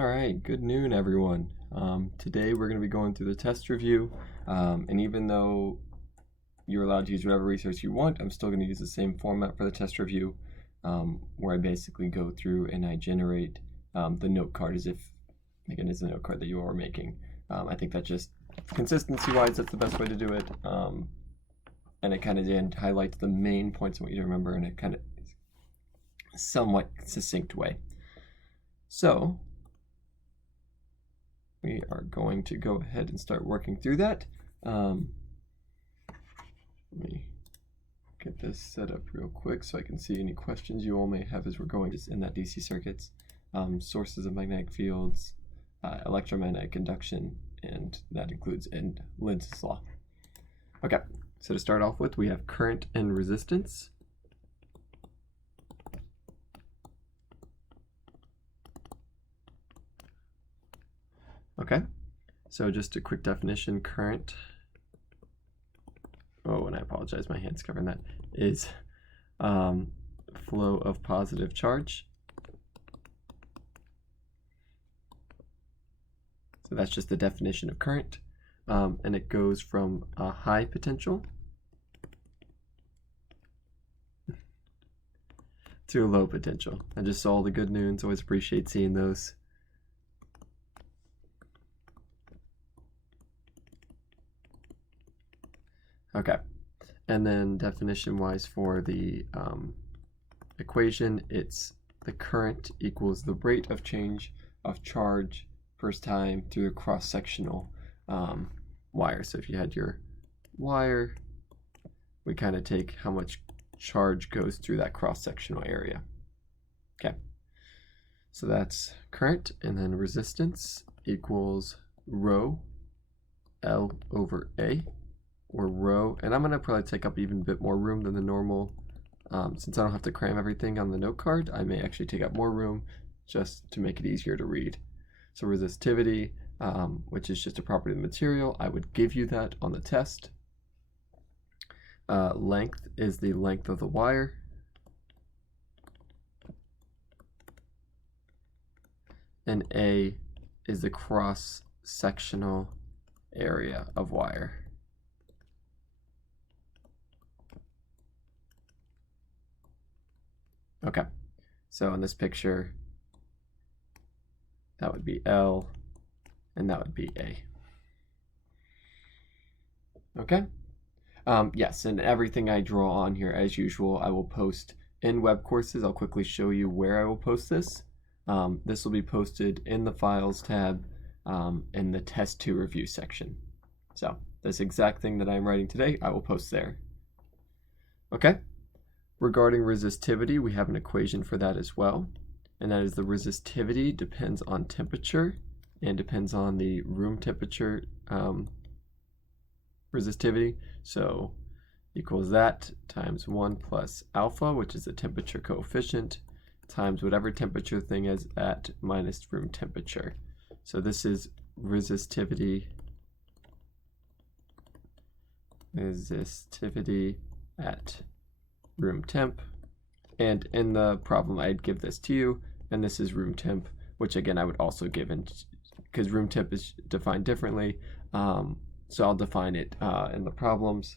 All right, good noon, everyone. Today we're going to be going through the test review, and even though you're allowed to use whatever resource you want, I'm still going to use the same format for the test review, where I basically go through and I generate the note card as if, again, it's a note card that you are making. I think that just consistency-wise, that's the best way to do it, and it kind of highlights the main points I want you to remember in a kind of somewhat succinct way. So we are going to go ahead and start working through that. Let me get this set up real quick so I can see any questions you all may have as we're going in that DC circuits, sources of magnetic fields, electromagnetic induction, and that includes in Lenz's law. Okay, so to start off with, we have current and resistance. Okay, so just a quick definition, current, oh, and I apologize, my hand's covering that, is flow of positive charge. So that's just the definition of current, and it goes from a high potential to a low potential. I just saw the good noons, always appreciate seeing those. Okay, and then definition-wise for the equation, it's the current equals the rate of change of charge first time through a cross-sectional wire. So if you had your wire, we kind of take how much charge goes through that cross-sectional area. Okay, so that's current, and then resistance equals rho L over A, or rho, and I'm going to probably take up even a bit more room than the normal. Since I don't have to cram everything on the note card, I may actually take up more room just to make it easier to read. So resistivity, which is just a property of the material, I would give you that on the test. Length is the length of the wire. And A is the cross-sectional area of wire. Okay, so in this picture, that would be L, and that would be A. Okay, yes, and everything I draw on here, as usual, I will post in web courses. I'll quickly show you where I will post this. This will be posted in the Files tab in the Test 2 review section. So this exact thing that I'm writing today, I will post there. Okay. Regarding resistivity, we have an equation for that as well, and that is the resistivity depends on temperature and depends on the room temperature resistivity. So equals that times 1 plus alpha, which is the temperature coefficient, times whatever temperature thing is at minus room temperature. So this is resistivity at room temp, and in the problem I'd give this to you, and this is room temp, which again I would also give in, because room temp is defined differently, so I'll define it in the problems.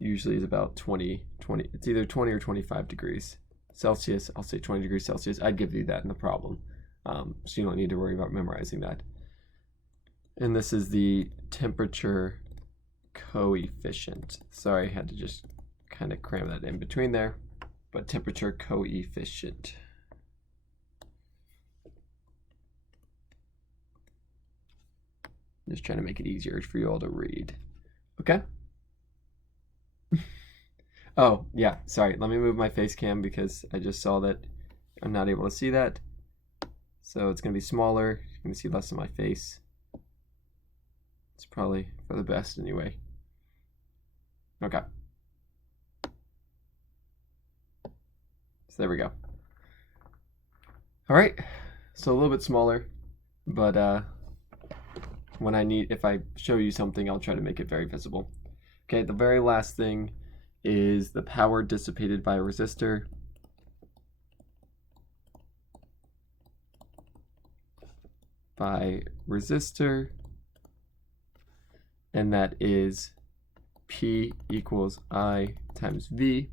Usually is about 20, it's either 20 or 25 degrees Celsius. I'll say 20 degrees Celsius. I'd give you that in the problem, so you don't need to worry about memorizing that. And this is the temperature coefficient. Sorry, I had to just kind of cram that in between there, but temperature coefficient. Just trying to make it easier for you all to read. Okay? Oh, yeah, sorry. Let me move my face cam because I just saw that I'm not able to see that. So it's going to be smaller. You're going to see less of my face. It's probably for the best anyway. Okay. So there we go. All right, so a little bit smaller, but if I show you something, I'll try to make it very visible. Okay, the very last thing is the power dissipated by a resistor. by resistor, and that is P equals I times V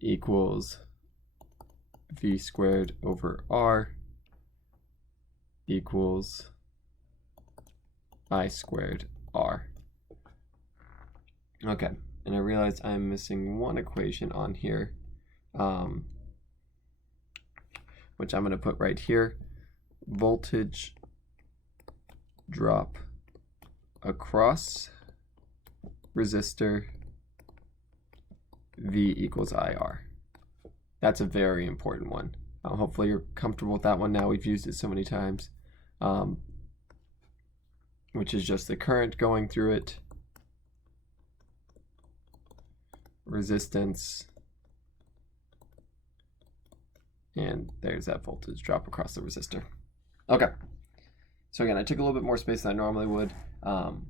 equals V squared over R equals I squared R. Okay, and I realize I'm missing one equation on here, which I'm going to put right here. Voltage drop across resistor V equals IR. That's a very important one. Hopefully you're comfortable with that one now. We've used it so many times, which is just the current going through it, resistance, and there's that voltage drop across the resistor. Okay, so again, I took a little bit more space than I normally would. I'm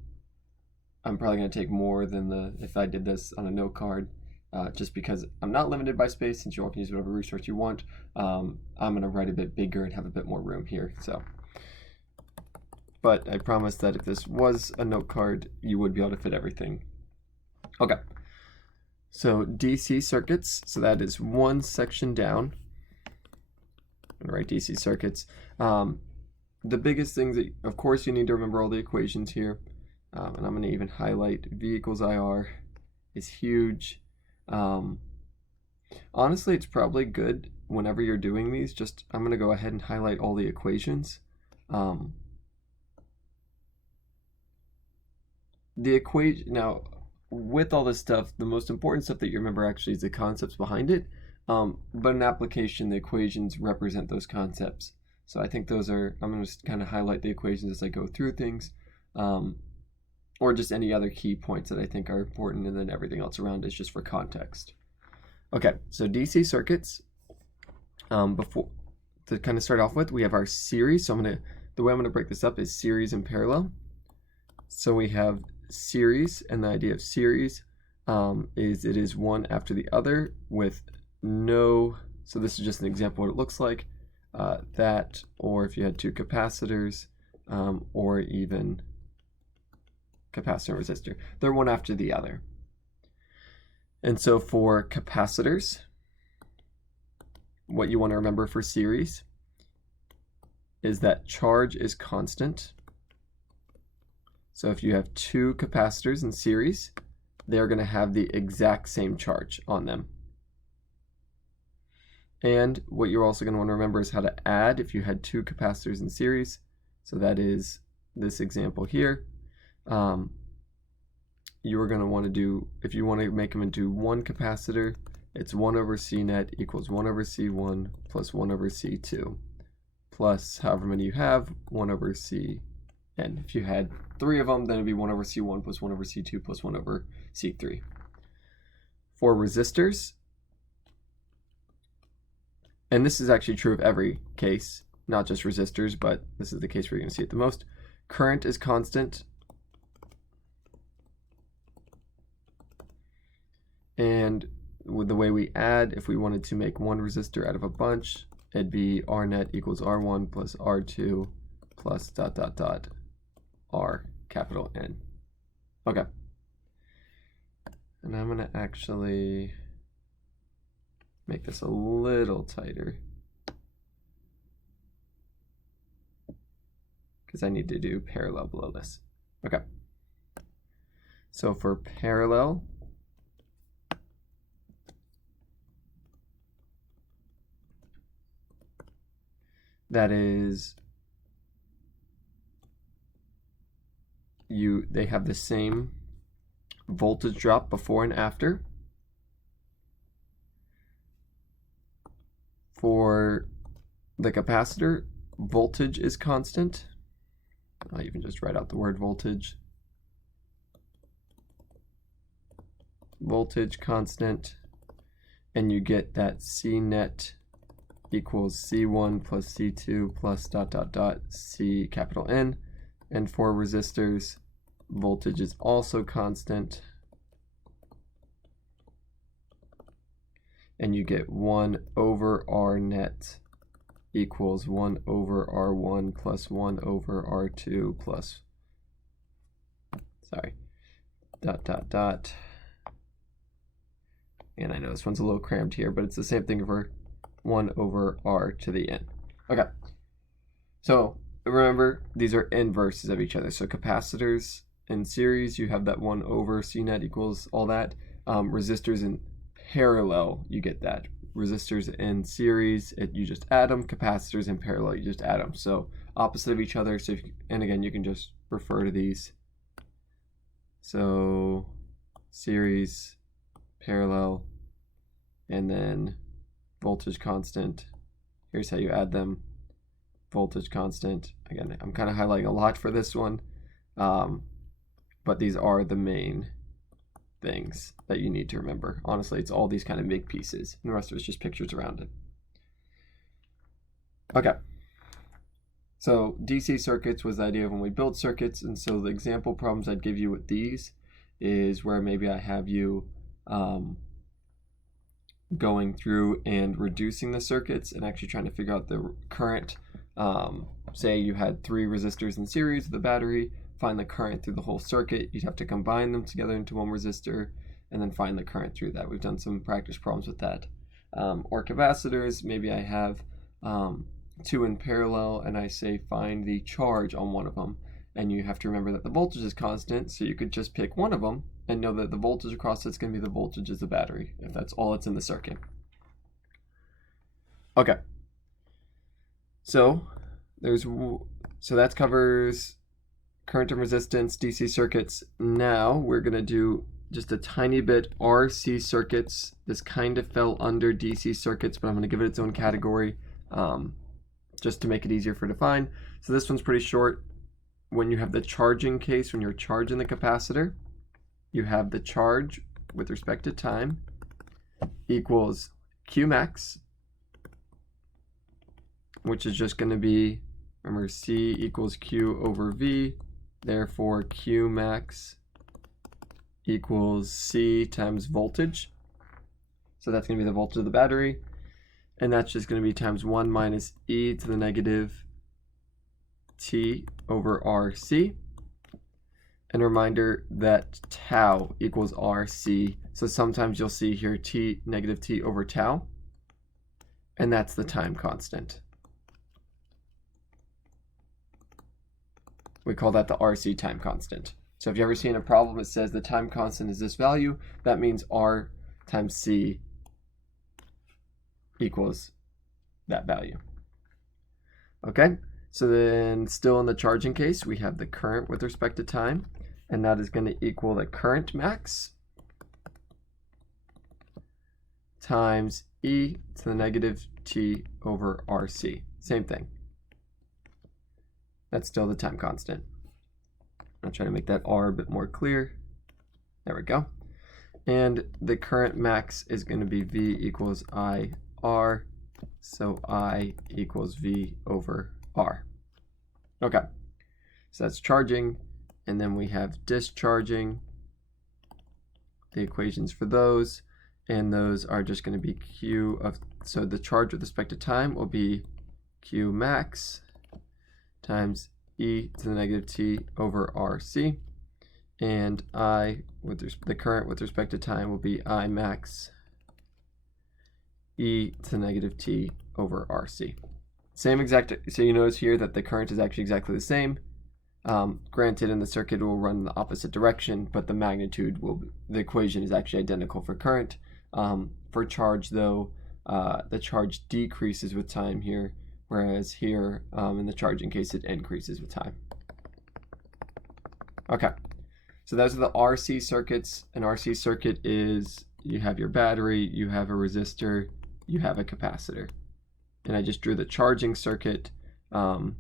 probably going to take more than if I did this on a note card, just because I'm not limited by space, since you all can use whatever resource you want. I'm going to write a bit bigger and have a bit more room here. But I promise that if this was a note card, you would be able to fit everything. Okay, so DC circuits, so that is one section down. I'm going to write DC circuits. The biggest things that, of course, you need to remember all the equations here. And I'm going to even highlight V equals IR is huge. Honestly, it's probably good whenever you're doing these, I'm going to go ahead and highlight all the equations. The equation, now with all this stuff, the most important stuff that you remember actually is the concepts behind it. But in application, the equations represent those concepts. So I think those are, I'm going to just kind of highlight the equations as I go through things, or just any other key points that I think are important, and then everything else around is just for context. Okay, so DC circuits, before, to kind of start off with, we have our series. So the way I'm going to break this up is series and parallel. So we have series, and the idea of series is it is one after the other with no, so this is just an example of what it looks like, that, or if you had two capacitors, or even capacitor and resistor, they're one after the other. And so for capacitors, what you want to remember for series is that charge is constant. So if you have two capacitors in series, they're going to have the exact same charge on them. And what you're also going to want to remember is how to add if you had two capacitors in series. So that is this example here. You are going to want to do, if you want to make them into one capacitor, it's 1 over C net equals 1 over C1 plus 1 over C2 plus however many you have, 1 over C. And if you had 3 of them, then it'd be 1 over C1 plus 1 over C2 plus 1 over C3. For resistors, and this is actually true of every case, not just resistors, but this is the case where you're going to see it the most. Current is constant. And with the way we add, if we wanted to make one resistor out of a bunch, it'd be R net equals R1 plus R2 plus ... R capital N. Okay. And I'm going to actually make this a little tighter, because I need to do parallel below this. Okay. So for parallel, that is, they have the same voltage drop before and after. For the capacitor, voltage is constant. I'll even just write out the word voltage. Voltage constant, and you get that C net equals C1 plus C2 plus ... C capital N. And for resistors, voltage is also constant, and you get 1 over R net equals 1 over R1 plus 1 over R2 plus, sorry, dot, dot, dot. And I know this one's a little crammed here, but it's the same thing for 1 over R to the n. Okay, so remember, these are inverses of each other. So capacitors in series, you have that 1 over C net equals all that. Resistors in parallel, you get that. Resistors in series, you just add them. Capacitors in parallel, you just add them. So opposite of each other. So and again, you can just refer to these. So series, parallel, and then voltage constant. Here's how you add them. Voltage constant. Again, I'm kind of highlighting a lot for this one, but these are the main things that you need to remember. Honestly, it's all these kind of big pieces, and the rest of it's just pictures around it. Okay, so DC circuits was the idea of when we build circuits, and so the example problems I'd give you with these is where maybe I have you going through and reducing the circuits and actually trying to figure out the current. Say you had 3 resistors in series with the battery, find the current through the whole circuit. You'd have to combine them together into one resistor and then find the current through that. We've done some practice problems with that. Or capacitors, maybe I have 2 in parallel and I say find the charge on one of them, and you have to remember that the voltage is constant, so you could just pick one of them and know that the voltage across it's going to be the voltage of the battery if that's all that's in the circuit. Okay, so that covers current and resistance, DC circuits. Now we're going to do just a tiny bit RC circuits. This kind of fell under DC circuits, but I'm going to give it its own category just to make it easier for define. So this one's pretty short. When you have the charging case, when you're charging the capacitor, you have the charge with respect to time equals Q max, which is just going to be, remember, C equals Q over V, therefore Q max equals C times voltage. So that's going to be the voltage of the battery, and that's just going to be times 1 minus e to the negative t over RC. And a reminder that tau equals RC, so sometimes you'll see here t negative t over tau, and that's the time constant. We call that the RC time constant. So if you ever see in a problem it says the time constant is this value, that means R times C equals that value. Okay, so then still in the charging case, we have the current with respect to time, and that is going to equal the current max times e to the negative t over RC. Same thing. That's still the time constant. I'll try to make that R a bit more clear. There we go. And the current max is going to be V equals IR, so I equals V over R. Okay, so that's charging, and then we have discharging, the equations for those, and those are just going to be Q of, so the charge with respect to time will be Q max times e to the negative t over RC, and I with the current with respect to time will be I max e to the negative t over RC. Same exact, so you notice here that the current is actually exactly the same. Granted, in the circuit it will run in the opposite direction, but the magnitude will, the equation is actually identical for current. For charge though, the charge decreases with time here, whereas here in the charging case it increases with time. Okay, so those are the RC circuits. An RC circuit is, you have your battery, you have a resistor, you have a capacitor. And I just drew the charging circuit, so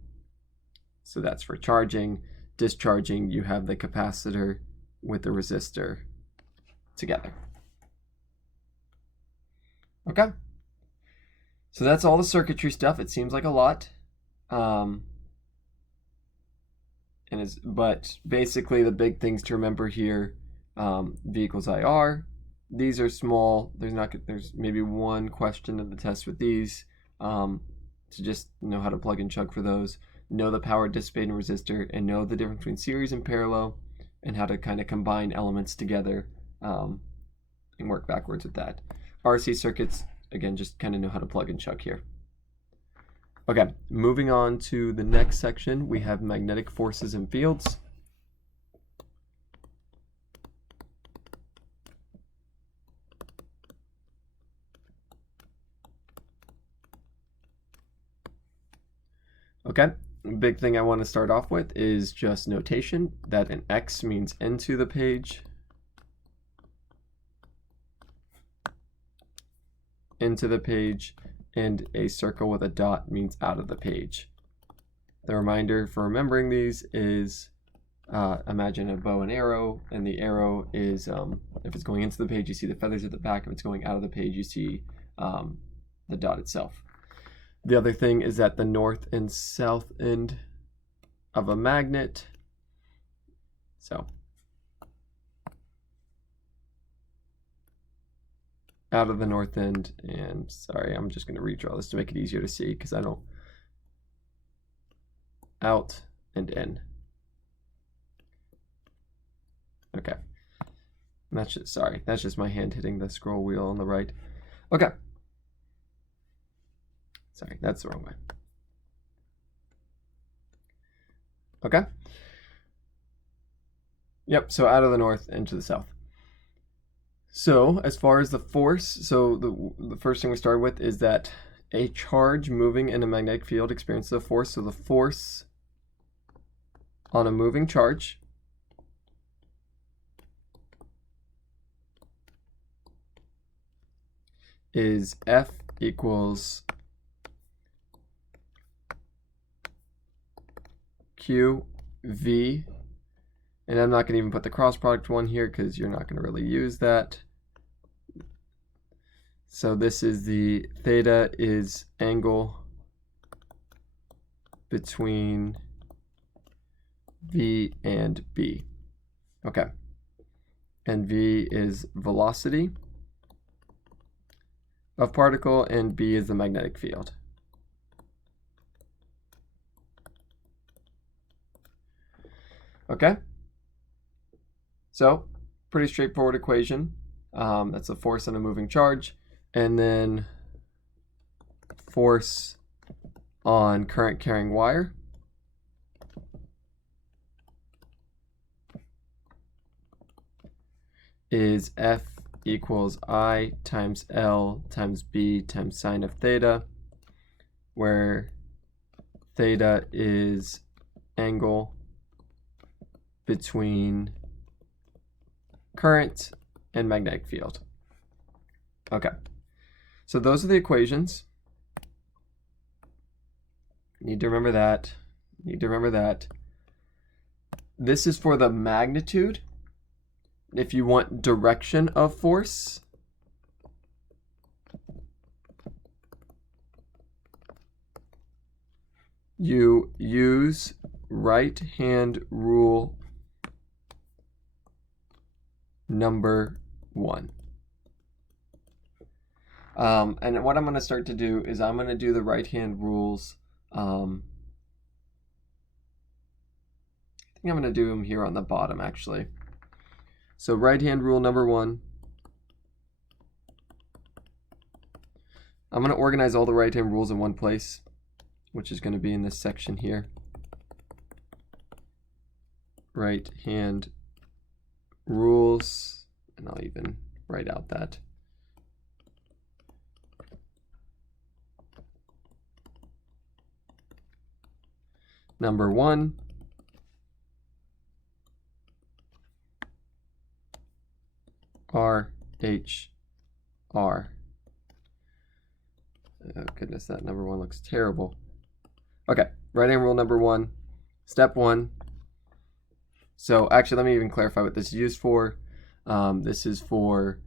that's for charging. Discharging, you have the capacitor with the resistor together. Okay, so that's all the circuitry stuff. It seems like a lot, but basically the big things to remember here: V equals IR. These are small. There's maybe one question of the test with these. to just know how to plug and chug for those, know the power dissipating resistor, and know the difference between series and parallel, and how to kind of combine elements together and work backwards with that. RC circuits, again, just kind of know how to plug and chug here. Okay, moving on to the next section, we have magnetic forces and fields. Okay, big thing I want to start off with is just notation that an X means into the page, and a circle with a dot means out of the page. The reminder for remembering these is imagine a bow and arrow, and the arrow is, if it's going into the page, you see the feathers at the back. If it's going out of the page, you see the dot itself. The other thing is that the north and south end of a magnet, so out of the north end, and sorry, I'm just going to redraw this to make it easier to see because I don't, out and in. Okay, and that's just, sorry, that's just my hand hitting the scroll wheel on the right. Okay. Sorry, that's the wrong way. Okay. Yep, so out of the north into the south. So as far as the force, so the first thing we started with is that a charge moving in a magnetic field experiences a force. So the force on a moving charge is F equals QV, and I'm not going to even put the cross product one here because you're not going to really use that. So this is the theta is angle between V and B. Okay. And V is velocity of particle, and B is the magnetic field. Okay, so pretty straightforward equation. That's a force on a moving charge, and then force on current carrying wire is F equals I times L times B times sine of theta, where theta is angle between current and magnetic field. Okay, so those are the equations. Need to remember that. This is for the magnitude. If you want direction of force, you use right-hand rule number 1. And what I'm going to start to do is I'm going to do the right-hand rules. I think I'm going to do them here on the bottom, actually. So right-hand rule number 1. I'm going to organize all the right-hand rules in one place, which is going to be in this section here. Right-hand rules, and I'll even write out that. Number 1. R, H, R. Oh goodness, that number 1 looks terrible. Okay, right-hand rule number 1, step 1. So actually, let me even clarify what this is used for. This is for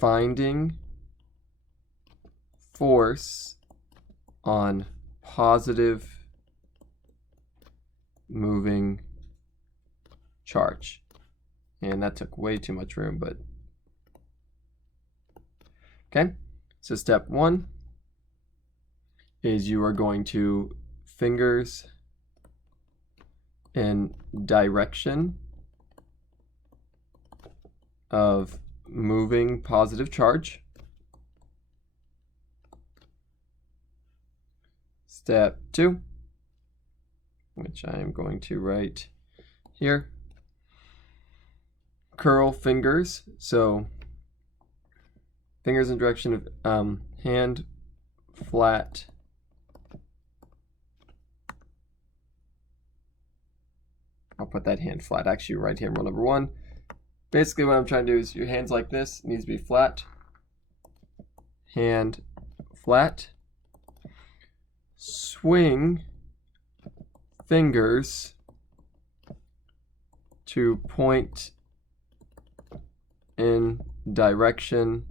finding force on positive moving charge. And that took way too much room, but okay. So step 1, is you are going to fingers in direction of moving positive charge. Step 2, which I am going to write here. Curl fingers, so fingers in direction of hand flat I'll put that hand flat. Actually, right hand rule number 1. Basically what I'm trying to do is your hand's like this, it needs to be flat. Hand flat. Swing fingers to point in direction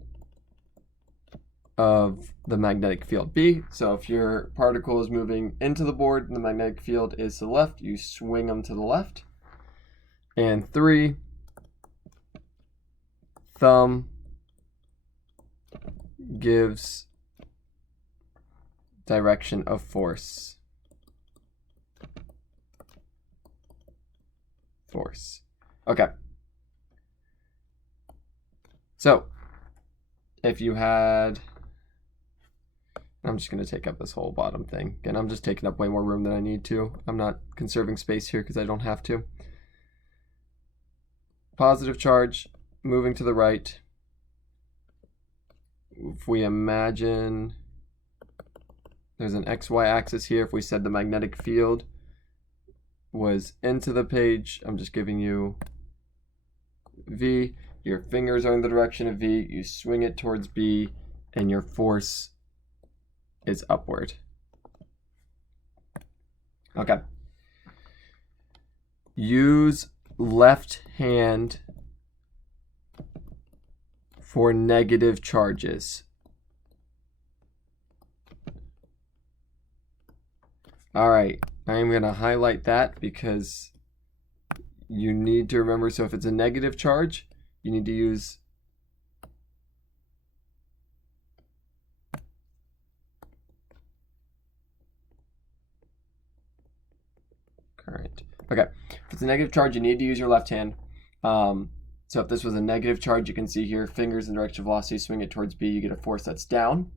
of the magnetic field B. So if your particle is moving into the board and the magnetic field is to the left, you swing them to the left. And 3, thumb gives direction of force. Okay. So if you had, I'm just going to take up this whole bottom thing. Again, I'm just taking up way more room than I need to. I'm not conserving space here because I don't have to. Positive charge moving to the right. If we imagine there's an XY axis here, if we said the magnetic field was into the page, I'm just giving you V. Your fingers are in the direction of V, you swing it towards B, and your force is upward. Okay. Use left hand for negative charges. All right, I'm going to highlight that because you need to remember, so if it's a negative charge, you need to use current. Okay, if it's a negative charge, you need to use your left hand. So if this was a negative charge, you can see here, fingers in direction of velocity, swing it towards B, you get a force that's down.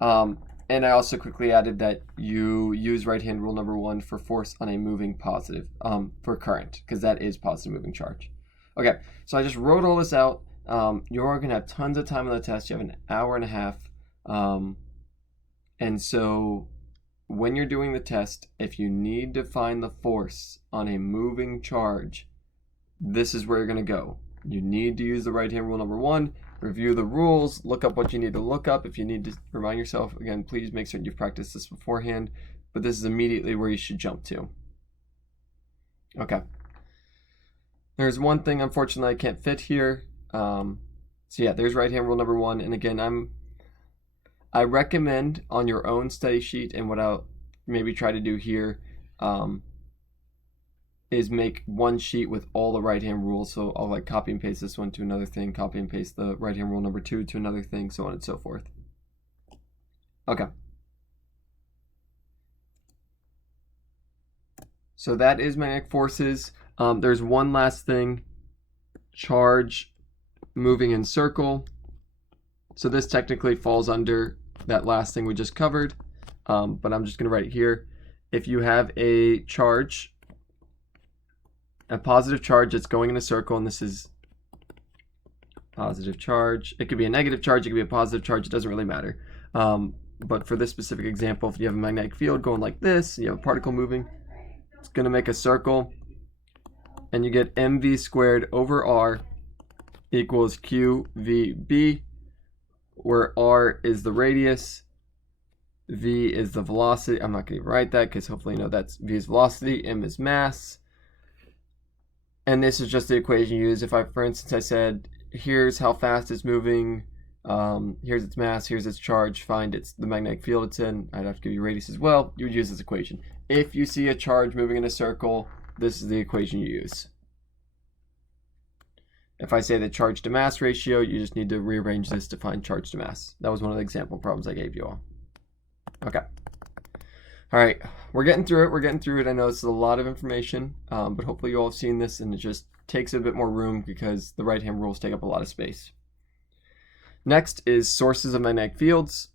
And I also quickly added that you use right hand rule number 1 for force on a moving positive, for current, because that is positive moving charge. Okay, so I just wrote all this out. You're going to have tons of time on the test. You have an hour and a half. And so when you're doing the test, if you need to find the force on a moving charge, this is where you're going to go. You need to use the right hand rule number 1, review the rules, look up what you need to look up. If you need to remind yourself, again, please make certain you've practiced this beforehand, but this is immediately where you should jump to. Okay. There's one thing, unfortunately, I can't fit here. So yeah, there's right hand rule number 1. And again, I recommend on your own study sheet, and what I'll maybe try to do here is make one sheet with all the right hand rules. So I'll like copy and paste this one to another thing, copy and paste the right hand rule number 2 to another thing, so on and so forth. Okay. So that is magnetic forces. There's one last thing, charge moving in circle. So this technically falls under that last thing we just covered, but I'm just going to write it here. If you have a charge, a positive charge that's going in a circle, and this is positive charge. It could be a negative charge, it could be a positive charge, it doesn't really matter. But for this specific example, if you have a magnetic field going like this, you have a particle moving, it's going to make a circle, and you get mv squared over r equals qvb, where r is the radius, v is the velocity. I'm not going to even write that because hopefully you know that's v is velocity, m is mass. And this is just the equation you use. If I, for instance, I said, here's how fast it's moving, here's its mass, here's its charge, find the magnetic field it's in, I'd have to give you radius as well, you would use this equation. If you see a charge moving in a circle, this is the equation you use. If I say the charge to mass ratio, you just need to rearrange this to find charge to mass. That was one of the example problems I gave you all. Okay. All right, we're getting through it. We're getting through it. I know it's a lot of information, but hopefully you all have seen this, and it just takes a bit more room because the right-hand rules take up a lot of space. Next is sources of magnetic fields.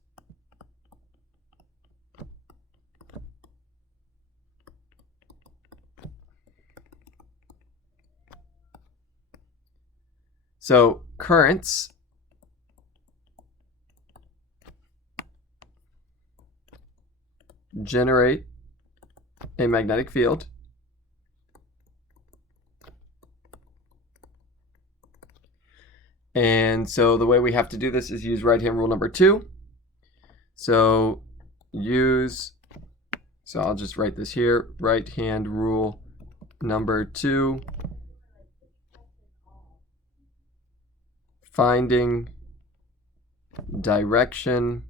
So currents generate a magnetic field. And so the way we have to do this is use right-hand rule number 2. So I'll just write this here, right-hand rule number 2, finding direction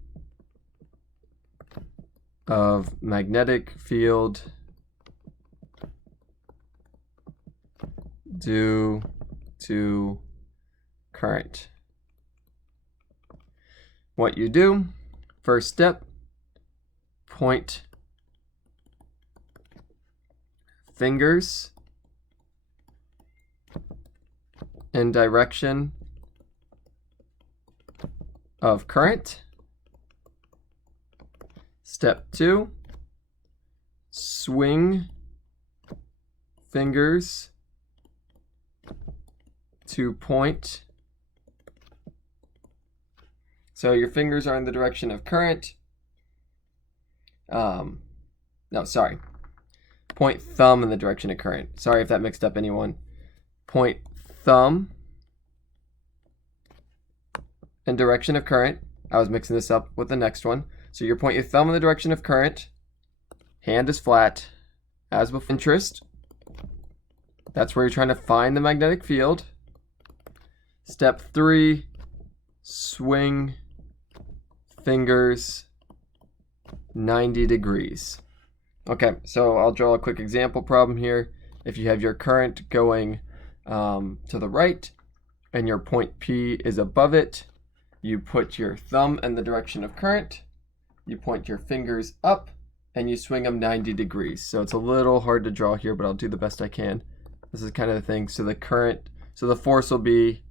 of magnetic field due to current. What you do, first step, point fingers in direction of current. Step 2, swing fingers to point. So your fingers are in the direction of current. Point thumb in the direction of current. Sorry if that mixed up anyone. Point thumb in direction of current. I was mixing this up with the next one. So you point your thumb in the direction of current. Hand is flat. As with interest. That's where you're trying to find the magnetic field. Step 3, swing fingers 90 degrees. Okay, so I'll draw a quick example problem here. If you have your current going to the right and your point P is above it, you put your thumb in the direction of current, you point your fingers up, and you swing them 90 degrees. So it's a little hard to draw here, but I'll do the best I can. This is kind of the thing. So the force will be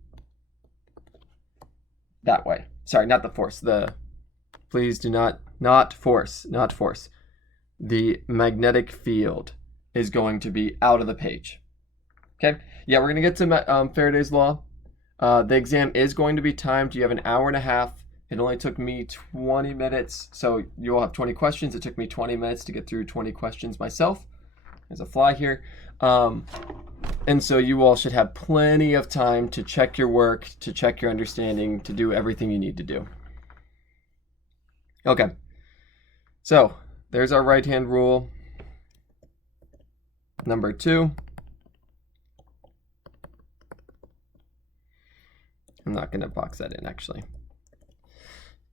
that way. Sorry, not the force. Please do not force. The magnetic field is going to be out of the page. Okay, yeah, we're going to get to Faraday's law. The exam is going to be timed. You have an hour and a half. It only took me 20 minutes, so you'll have 20 questions. It took me 20 minutes to get through 20 questions myself. There's a fly here. And so you all should have plenty of time to check your work, to check your understanding, to do everything you need to do. Okay, so there's our right-hand rule number 2. I'm not going to box that in, actually.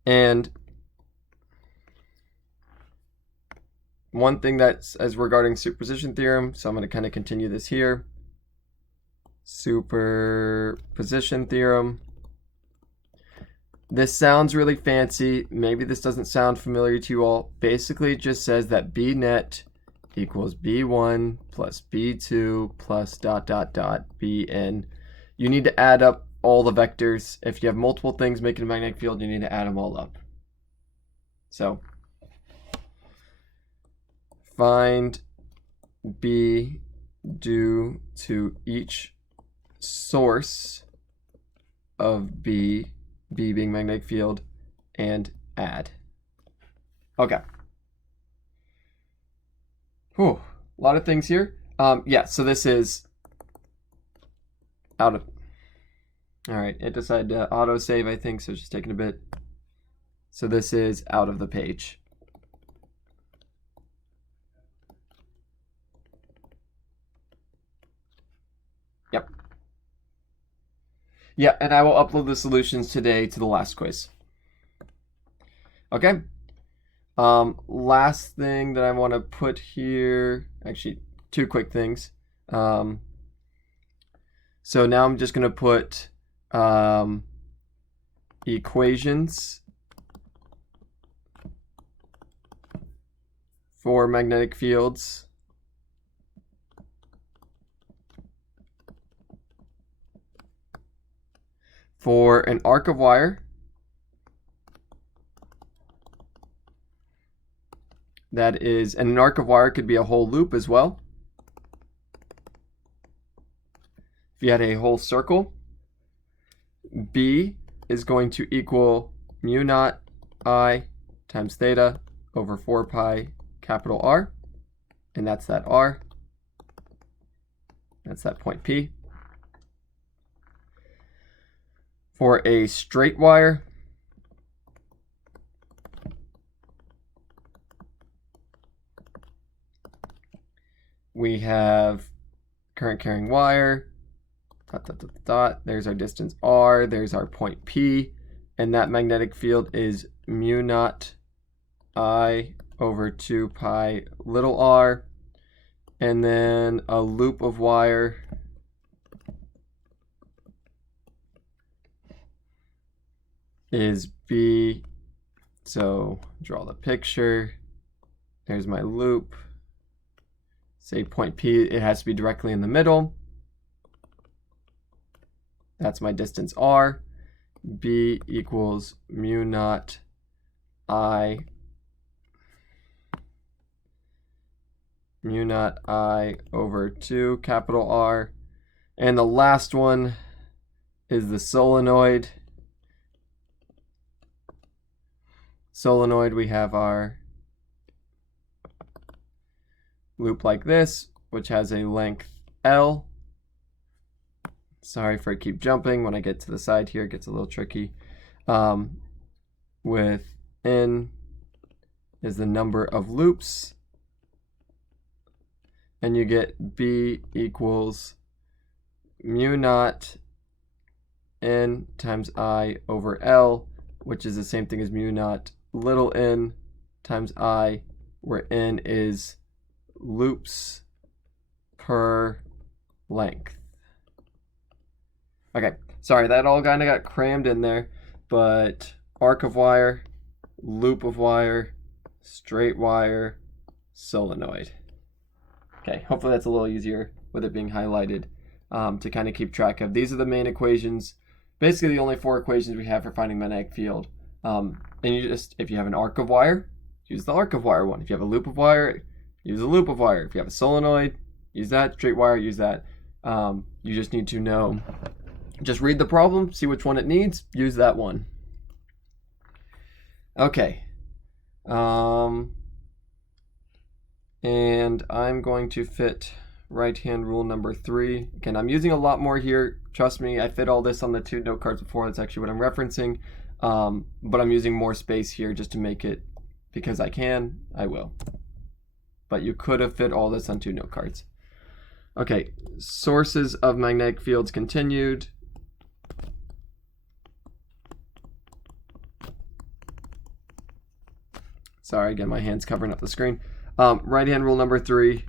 And one thing that's as regarding superposition theorem, so I'm going to kind of continue this here. Superposition theorem. This sounds really fancy. Maybe this doesn't sound familiar to you all. Basically, it just says that B net equals B1 plus B2 plus ... Bn. You need to add up all the vectors. If you have multiple things making a magnetic field, you need to add them all up. So find B due to each source of B being magnetic field, and add. Okay. Whew, a lot of things here. Yeah, so this is out of... All right, it decided to auto-save, I think, so it's just taking a bit. So this is out of the page. Yep. Yeah, and I will upload the solutions today to the last quiz. Okay. Last thing that I want to put here, actually, 2 quick things. So now I'm just going to put equations for magnetic fields. For an arc of wire, that is, and an arc of wire could be a whole loop as well. If you had a whole circle, B is going to equal mu naught I times theta over 4 pi capital R, and that's that R. That's that point P. For a straight wire, we have current carrying wire, dot, dot, dot, dot. There's our distance R, there's our point P, and that magnetic field is mu naught I over 2 pi little r. And then a loop of wire is B. So draw the picture. There's my loop. Say point P, it has to be directly in the middle. That's my distance R. B equals mu naught I over 2 capital R. And the last one is the solenoid. Solenoid, we have our loop like this, which has a length L. Sorry for I keep jumping. When I get to the side here, it gets a little tricky. With N is the number of loops. And you get B equals mu naught N times I over L, which is the same thing as mu naught little n times I, where n is loops per length. Okay, sorry, that all kind of got crammed in there, but arc of wire, loop of wire, straight wire, solenoid. Okay, hopefully that's a little easier with it being highlighted to kind of keep track of. These are the main equations, basically the only 4 equations we have for finding magnetic field. And you just, if you have an arc of wire, use the arc of wire one. If you have a loop of wire, use a loop of wire. If you have a solenoid, use that. Straight wire, use that. You just need to know, just read the problem, see which one it needs, use that one. Okay. And I'm going to fit right-hand rule number 3. Again, I'm using a lot more here. Trust me, I fit all this on the 2 note cards before. That's actually what I'm referencing. But I'm using more space here just to make it, because I can, I will. But you could have fit all this on 2 note cards. Okay, sources of magnetic fields continued. Sorry, again, my hand's covering up the screen. Right-hand rule number 3.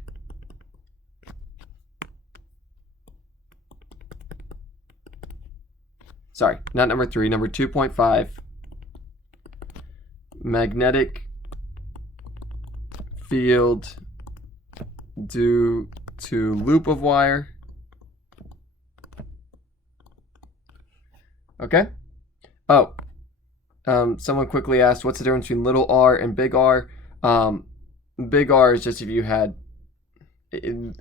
Sorry, not number 3, number 2.5. Magnetic field due to loop of wire. Okay. Oh, someone quickly asked, what's the difference between little r and big R? Big R is just if you had,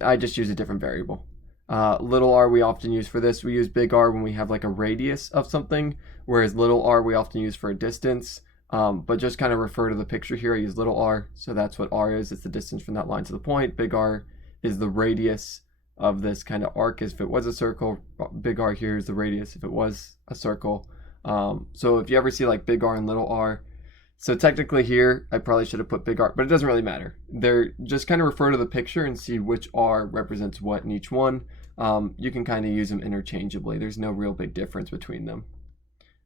I just use a different variable. Little r we often use for this. We use big R when we have like a radius of something, whereas little r we often use for a distance. But just kind of refer to the picture here. I use little r, so that's what r is. It's the distance from that line to the point. Big R is the radius of this kind of arc as if it was a circle. Big R here is the radius if it was a circle. So if you ever see like big R and little r, so technically here, I probably should have put big R, but it doesn't really matter. They're just kind of refer to the picture and see which R represents what in each one. You can kind of use them interchangeably. There's no real big difference between them.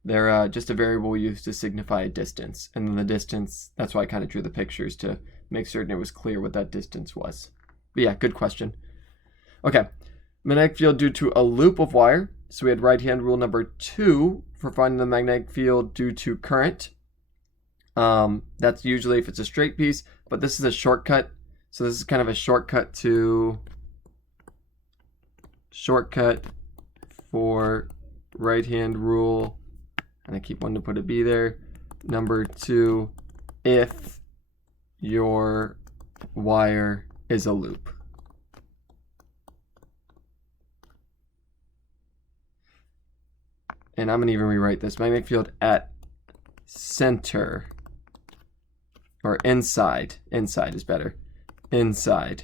They're just a variable used to signify a distance. And then the distance, that's why I kind of drew the pictures to make certain it was clear what that distance was. But yeah, good question. Okay, magnetic field due to a loop of wire. So we had right-hand rule number 2 for finding the magnetic field due to current. That's usually if it's a straight piece, but this is a shortcut. So this is kind of a shortcut for right-hand rule, and I keep wanting to put a B there. Number 2, if your wire is a loop. And I'm going to even rewrite this. Magnetic field at center, or inside. Inside is better. Inside.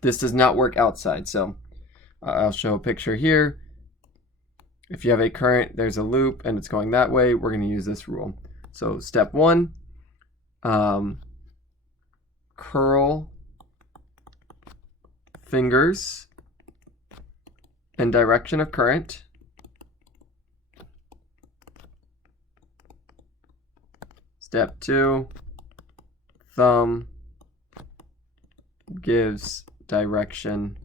This does not work outside, so I'll show a picture here. If you have a current, there's a loop, and it's going that way, we're going to use this rule. So step 1, curl fingers in direction of current. Step 2, thumb gives direction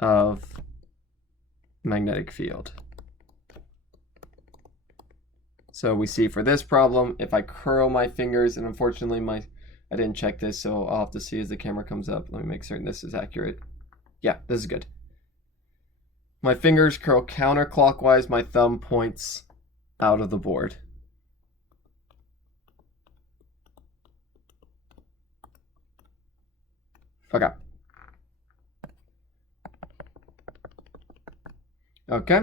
of magnetic field. So we see for this problem, if I curl my fingers, and unfortunately I didn't check this, so I'll have to see as the camera comes up. Let me make certain this is accurate. Yeah, this is good. My fingers curl counterclockwise, my thumb points out of the board. Okay. Okay.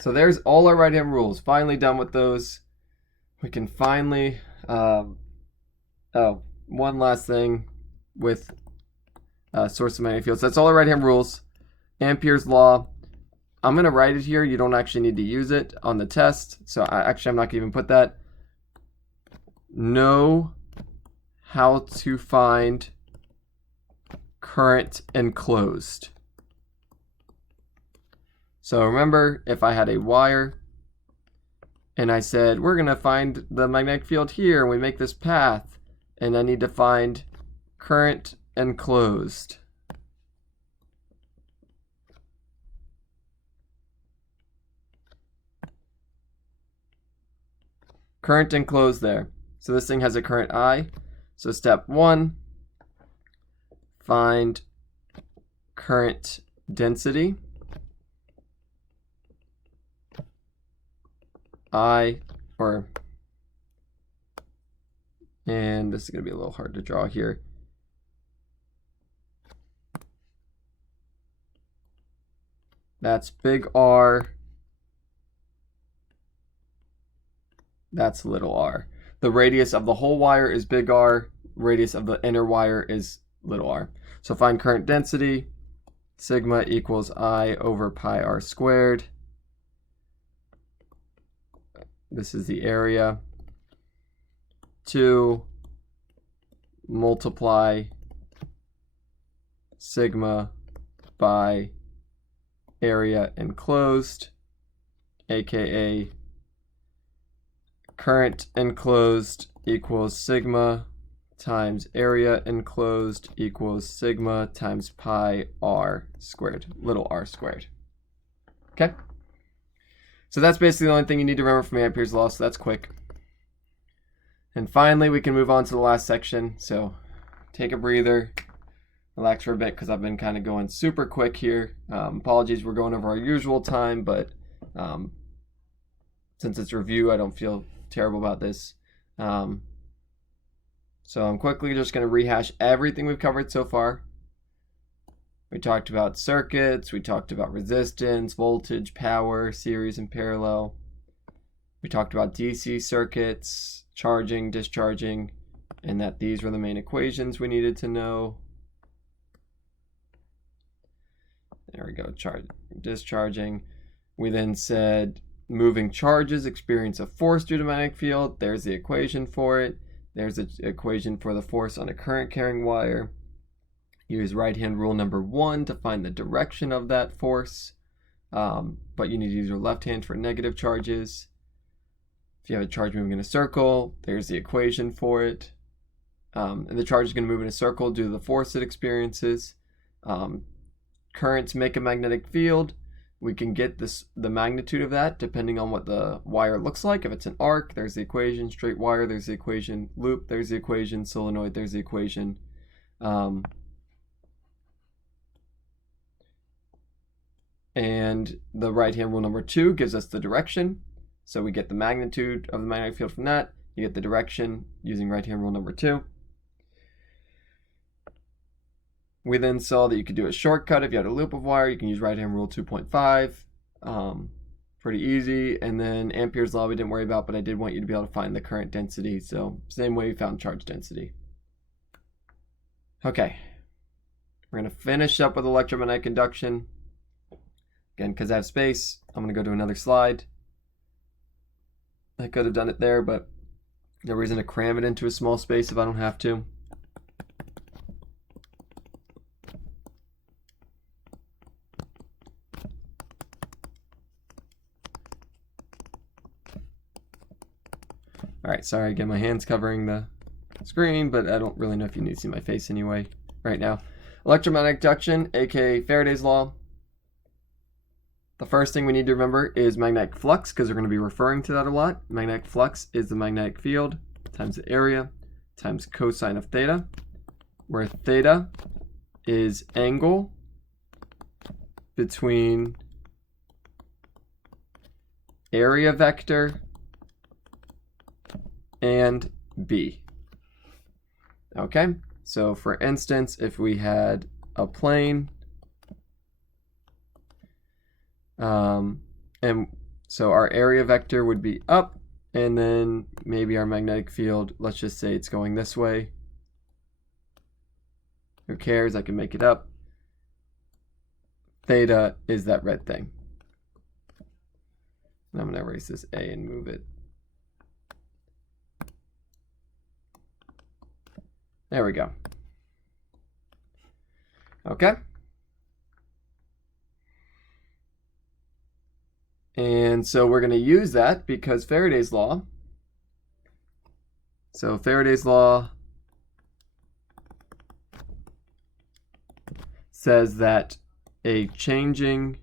So there's all our right-hand rules. Finally done with those. We can finally, one last thing with source of magnetic field. So that's all our right-hand rules. Ampere's law. I'm going to write it here. You don't actually need to use it on the test. So I'm not going to even put that. Know how to find current enclosed. So remember, if I had a wire and I said, we're going to find the magnetic field here, and we make this path, and I need to find current enclosed. Current enclosed there. So this thing has a current I. So step 1, find current density. And this is going to be a little hard to draw here. That's big R. That's little r. The radius of the whole wire is big R. Radius of the inner wire is little r. So find current density. Sigma equals I over pi r squared. This is the area. 2 multiply sigma by area enclosed, aka current enclosed equals sigma times area enclosed equals sigma times pi r squared, little r squared. Okay? So that's basically the only thing you need to remember from Ampere's law, so that's quick. And finally, we can move on to the last section. So take a breather, relax for a bit, because I've been kind of going super quick here. Apologies, we're going over our usual time, but since it's review, I don't feel terrible about this. So I'm quickly just going to rehash everything we've covered so far. We talked about circuits, we talked about resistance, voltage, power, series and parallel. We talked about DC circuits, charging, discharging, and that these were the main equations we needed to know. There we go, discharging. We then said moving charges experience a force due to magnetic field. There's the equation for it. There's the equation for the force on a current carrying wire. Use right-hand rule number 1 to find the direction of that force, but you need to use your left hand for negative charges. If you have a charge moving in a circle, there's the equation for it. And the charge is going to move in a circle due to the force it experiences. Currents make a magnetic field. we can get the magnitude of that depending on what the wire looks like. If it's an arc, there's the equation. Straight wire, there's the equation. Loop, there's the equation. Solenoid, there's the equation. And the right-hand rule number 2 gives us the direction. So we get the magnitude of the magnetic field from that. You get the direction using right-hand rule number 2. We then saw that you could do a shortcut if you had a loop of wire. You can use right-hand rule 2.5. Pretty easy. And then Ampere's law we didn't worry about, but I did want you to be able to find the current density. So same way we found charge density. Okay. We're going to finish up with electromagnetic induction. Again, because I have space, I'm going to go to another slide. I could have done it there, but no reason to cram it into a small space if I don't have to. All right, sorry, again, my hand's covering the screen, but I don't really know if you need to see my face anyway right now. Electromagnetic induction, aka Faraday's law. The first thing we need to remember is magnetic flux, because we're going to be referring to that a lot. Magnetic flux is the magnetic field times the area times cosine of theta, where theta is angle between area vector and B. Okay, so for instance, if we had a plane, and so our area vector would be up, and then maybe our magnetic field, let's just say it's going this way. Who cares? I can make it up. Theta is that red thing. And I'm going to erase this A and move it. There we go. Okay. And so we're going to use that because Faraday's law. So Faraday's law says that a changing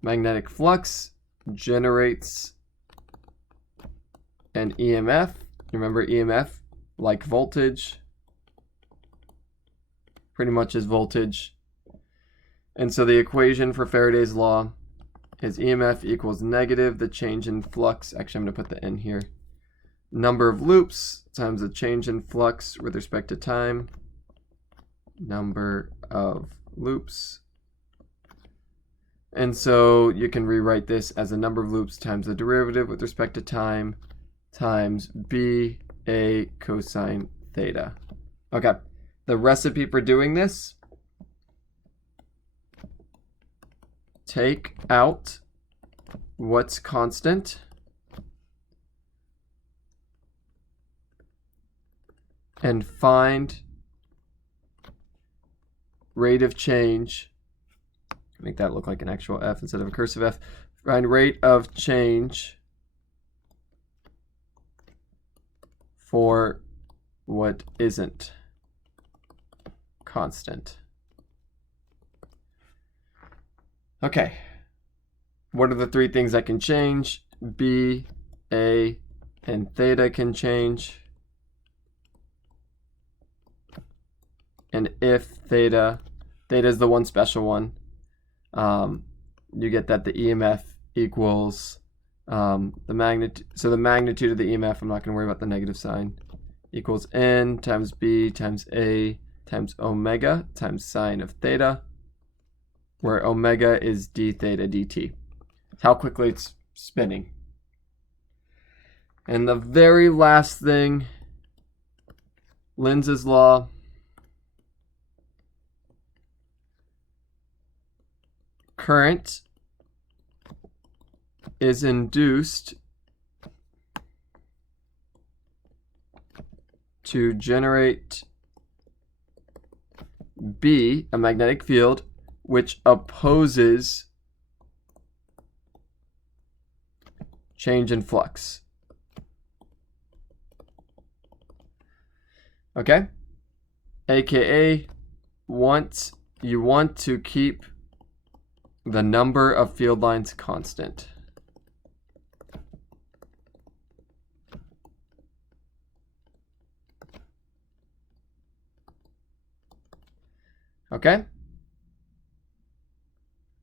magnetic flux generates an EMF. Remember EMF, like voltage, pretty much is voltage. And so the equation for Faraday's law is EMF equals negative the change in flux. Actually, I'm going to put the N here. Number of loops times the change in flux with respect to time. Number of loops. And so you can rewrite this as a number of loops times the derivative with respect to time times B A cosine theta. Okay, the recipe for doing this: take out what's constant and find rate of change. Make that look like an actual F instead of a cursive F. Find rate of change for what isn't constant. Okay, what are the three things that can change? B, A, and theta can change. And if theta is the one special one, you get that the EMF equals the magnitude. So the magnitude of the EMF, I'm not going to worry about the negative sign, equals N times B times A times omega times sine of theta, where omega is d theta dt. How quickly it's spinning. And the very last thing, Lenz's law. Current is induced to generate B, a magnetic field, which opposes change in flux. Okay? AKA, you want to keep the number of field lines constant. Okay?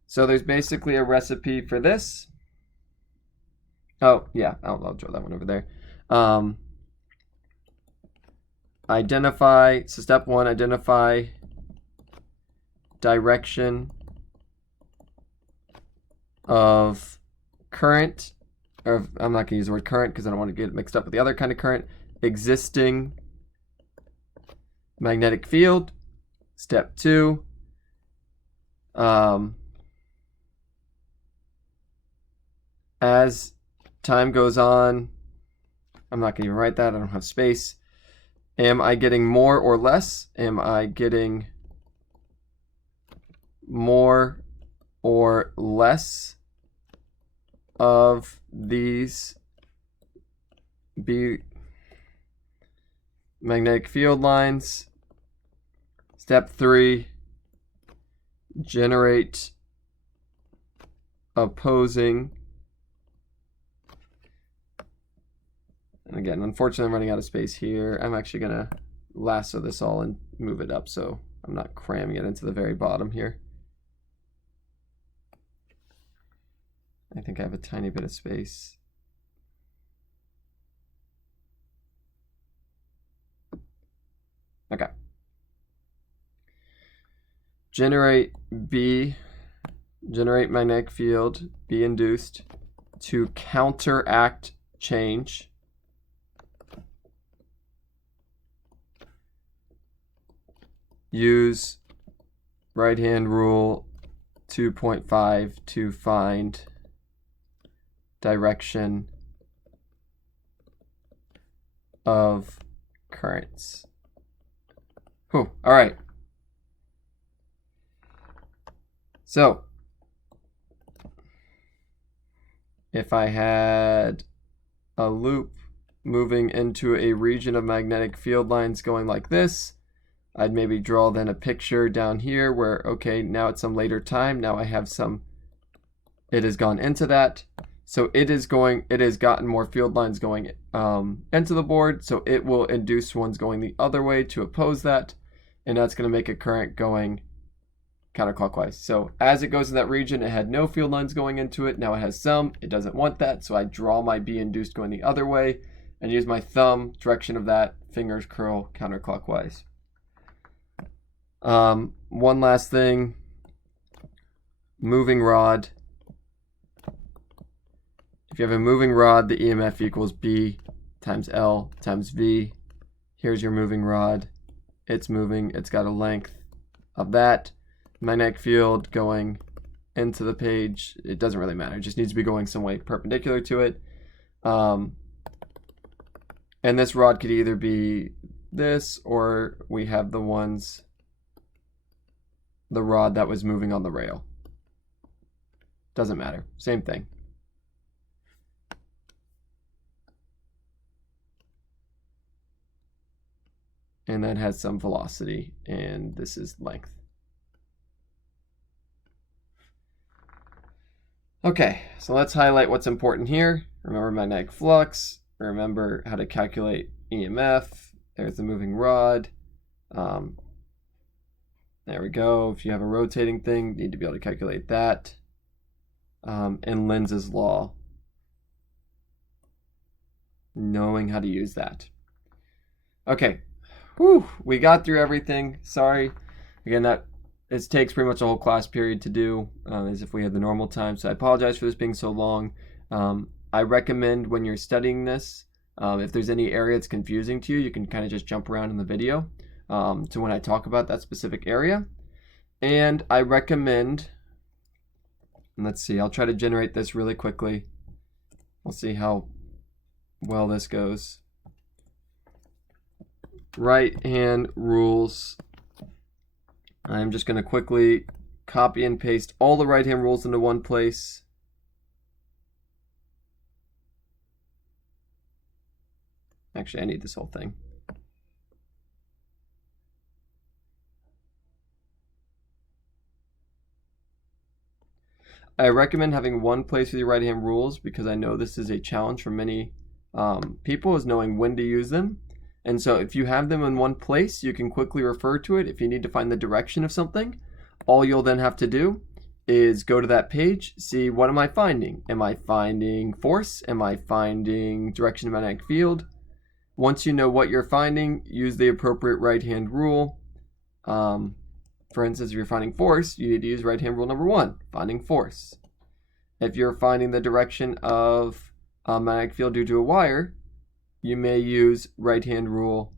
So there's basically a recipe for this. Oh, yeah, I'll draw that one over there. Identify, so step one, identify direction of current, or I'm not going to use the word current because I don't want to get it mixed up with the other kind of current, existing magnetic field. Step two, as time goes on, I'm not going to even write that, I don't have space. Am I getting more or less? Am I getting more or less of these magnetic field lines? Step three, generate opposing. And again, unfortunately, I'm running out of space here. I'm actually going to lasso this all and move it up so I'm not cramming it into the very bottom here. I think I have a tiny bit of space. Okay. Generate magnetic field, B induced, to counteract change. Use right-hand rule 2.5 to find direction of currents. Whew, all right. So, if I had a loop moving into a region of magnetic field lines going like this, I'd maybe draw then a picture down here where, okay, now at some later time, now I have some, it has gone into that. So it has gotten more field lines going into the board, so it will induce ones going the other way to oppose that, and that's going to make a current going counterclockwise. So as it goes in that region, it had no field lines going into it. Now it has some. It doesn't want that, so I draw my B induced going the other way and use my thumb direction of that, fingers curl counterclockwise. One last thing, moving rod. If you have a moving rod, the EMF equals B times L times V. Here's your moving rod. It's moving. It's got a length of that. Magnetic field going into the page. It doesn't really matter. It just needs to be going some way perpendicular to it. And this rod could either be this, or we have the rod that was moving on the rail. Doesn't matter. Same thing. And that has some velocity, and this is length. Okay, so let's highlight what's important here. Remember magnetic flux. Remember how to calculate EMF. There's the moving rod. There we go. If you have a rotating thing, you need to be able to calculate that. And Lenz's law. Knowing how to use that. Okay. Whew, we got through everything. Sorry. Again, it takes pretty much a whole class period to do, as if we had the normal time. So I apologize for this being so long. I recommend when you're studying this, if there's any area that's confusing to you, you can kind of just jump around in the video to when I talk about that specific area. And I recommend, let's see, I'll try to generate this really quickly. We'll see how well this goes. Right-hand rules. I'm just going to quickly copy and paste all the right-hand rules into one place. Actually, I need this whole thing. I recommend having one place with your right-hand rules because I know this is a challenge for many people, is knowing when to use them. And so if you have them in one place, you can quickly refer to it. If you need to find the direction of something, all you'll then have to do is go to that page, see what am I finding? Am I finding force? Am I finding direction of magnetic field? Once you know what you're finding, use the appropriate right-hand rule. For instance, if you're finding force, you need to use right-hand rule number 1, finding force. If you're finding the direction of a magnetic field due to a wire, you may use right-hand rule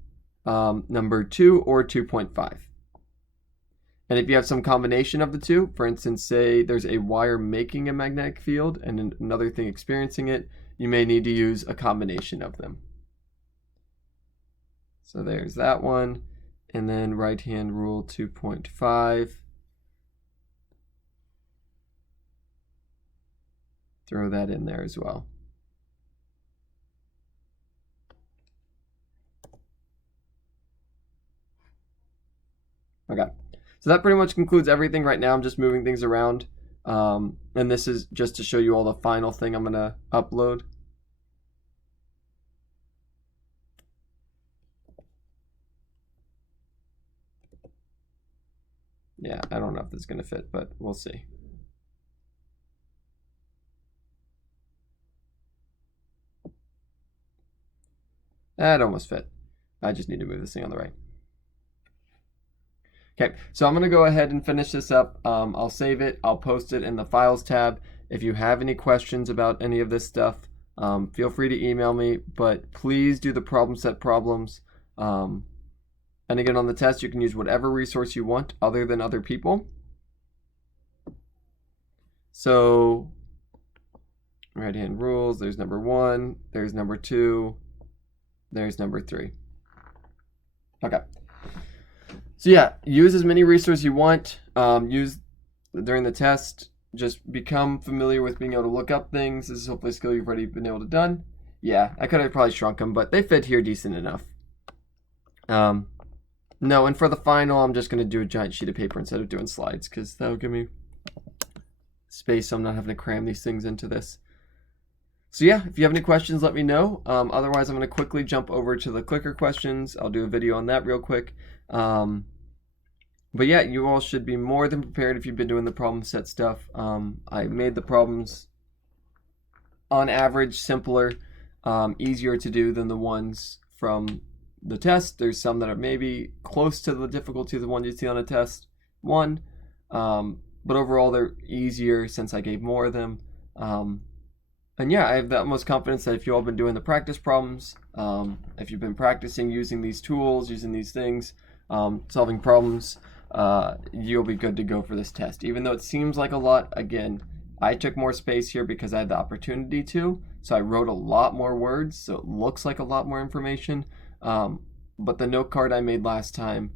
number 2 or 2.5. And if you have some combination of the two, for instance, say there's a wire making a magnetic field and another thing experiencing it, you may need to use a combination of them. So there's that one. And then right-hand rule 2.5. Throw that in there as well. Okay, so that pretty much concludes everything right now. I'm just moving things around. And this is just to show you all the final thing I'm gonna upload. Yeah, I don't know if this is gonna fit, but we'll see. That almost fit. I just need to move this thing on the right. Okay, so I'm going to go ahead and finish this up. I'll save it. I'll post it in the Files tab. If you have any questions about any of this stuff, feel free to email me, but please do the problem set problems. And again, on the test, you can use whatever resource you want other than other people. So, right-hand rules, there's number 1, there's number 2, there's number 3. Okay. So yeah, use as many resources you want. Use during the test. Just become familiar with being able to look up things. This is hopefully a skill you've already been able to done. Yeah, I could have probably shrunk them, but they fit here decent enough. No, and for the final, I'm just going to do a giant sheet of paper instead of doing slides because that'll give me space so I'm not having to cram these things into this. So yeah, if you have any questions, let me know. Otherwise, I'm going to quickly jump over to the clicker questions. I'll do a video on that real quick. But yeah, you all should be more than prepared if you've been doing the problem set stuff. I made the problems on average simpler, easier to do than the ones from the test. There's some that are maybe close to the difficulty of the one you see on a test 1, but overall they're easier since I gave more of them. And yeah, I have the utmost confidence that if you all been doing the practice problems, if you've been practicing using these tools, using these things, solving problems, you'll be good to go for this test. Even though it seems like a lot, again, I took more space here because I had the opportunity to, so I wrote a lot more words, so it looks like a lot more information. But the note card I made last time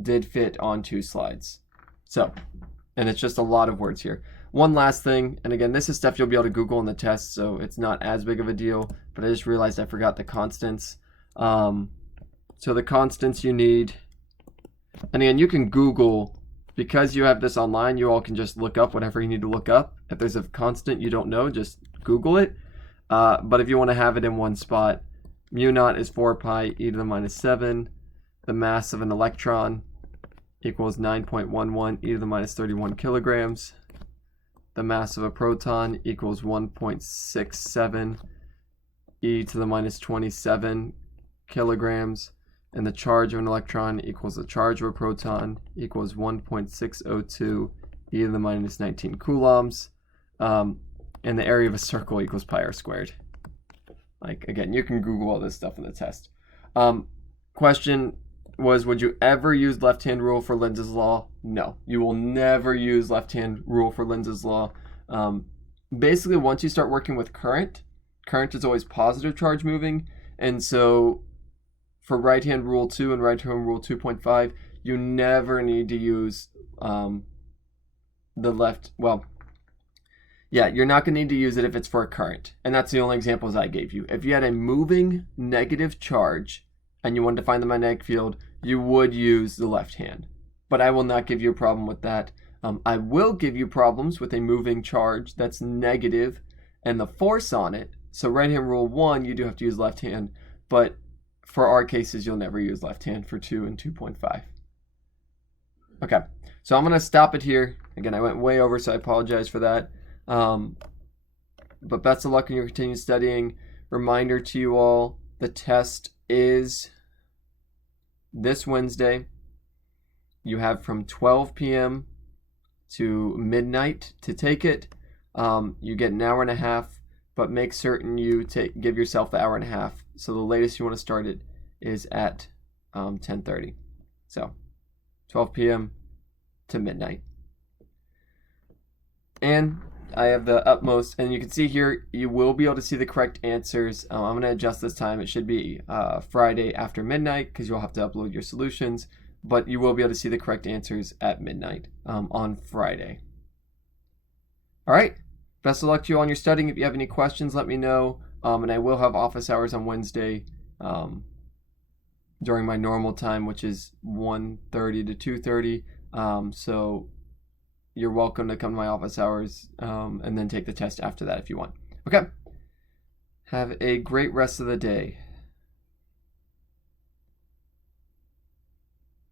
did fit on 2 slides. So, and it's just a lot of words here. One last thing, and again, this is stuff you'll be able to Google in the test, so it's not as big of a deal, but I just realized I forgot the constants. So the constants you need, and again, you can Google, because you have this online, you all can just look up whatever you need to look up. If there's a constant you don't know, just Google it. But if you want to have it in one spot, mu naught is 4 pi e to the minus 7. The mass of an electron equals 9.11 e to the minus 31 kilograms. The mass of a proton equals 1.67 e to the minus 27 kilograms. And the charge of an electron equals the charge of a proton equals 1.602 e to the minus 19 coulombs. And the area of a circle equals pi r squared. Like, again, you can Google all this stuff in the test. Question was, would you ever use left-hand rule for Lenz's law? No, you will never use left-hand rule for Lenz's law. Basically, once you start working with current is always positive charge moving. And so for right-hand rule 2 and right-hand rule 2.5, you never need to use the left, well, yeah, you're not going to need to use it if it's for a current. And that's the only examples I gave you. If you had a moving negative charge and you wanted to find the magnetic field, you would use the left hand. But I will not give you a problem with that. I will give you problems with a moving charge that's negative and the force on it. So right hand rule 1, you do have to use left hand, but for our cases, you'll never use left hand for 2 and 2.5. Okay, so I'm going to stop it here. Again, I went way over, so I apologize for that. But best of luck in your continued studying. Reminder to you all, the test is this Wednesday. You have from 12 p.m. to midnight to take it. You get an hour and a half, but make certain you give yourself the hour and a half. So the latest you want to start it is at 10:30. So 12 p.m. to midnight. And I have the utmost, and you can see here, you will be able to see the correct answers. I'm going to adjust this time. It should be Friday after midnight because you'll have to upload your solutions, but you will be able to see the correct answers at midnight on Friday. All right. Best of luck to you on your studying. If you have any questions, let me know. And I will have office hours on Wednesday during my normal time, which is 1:30 to 2:30. So you're welcome to come to my office hours and then take the test after that if you want. Okay. Have a great rest of the day.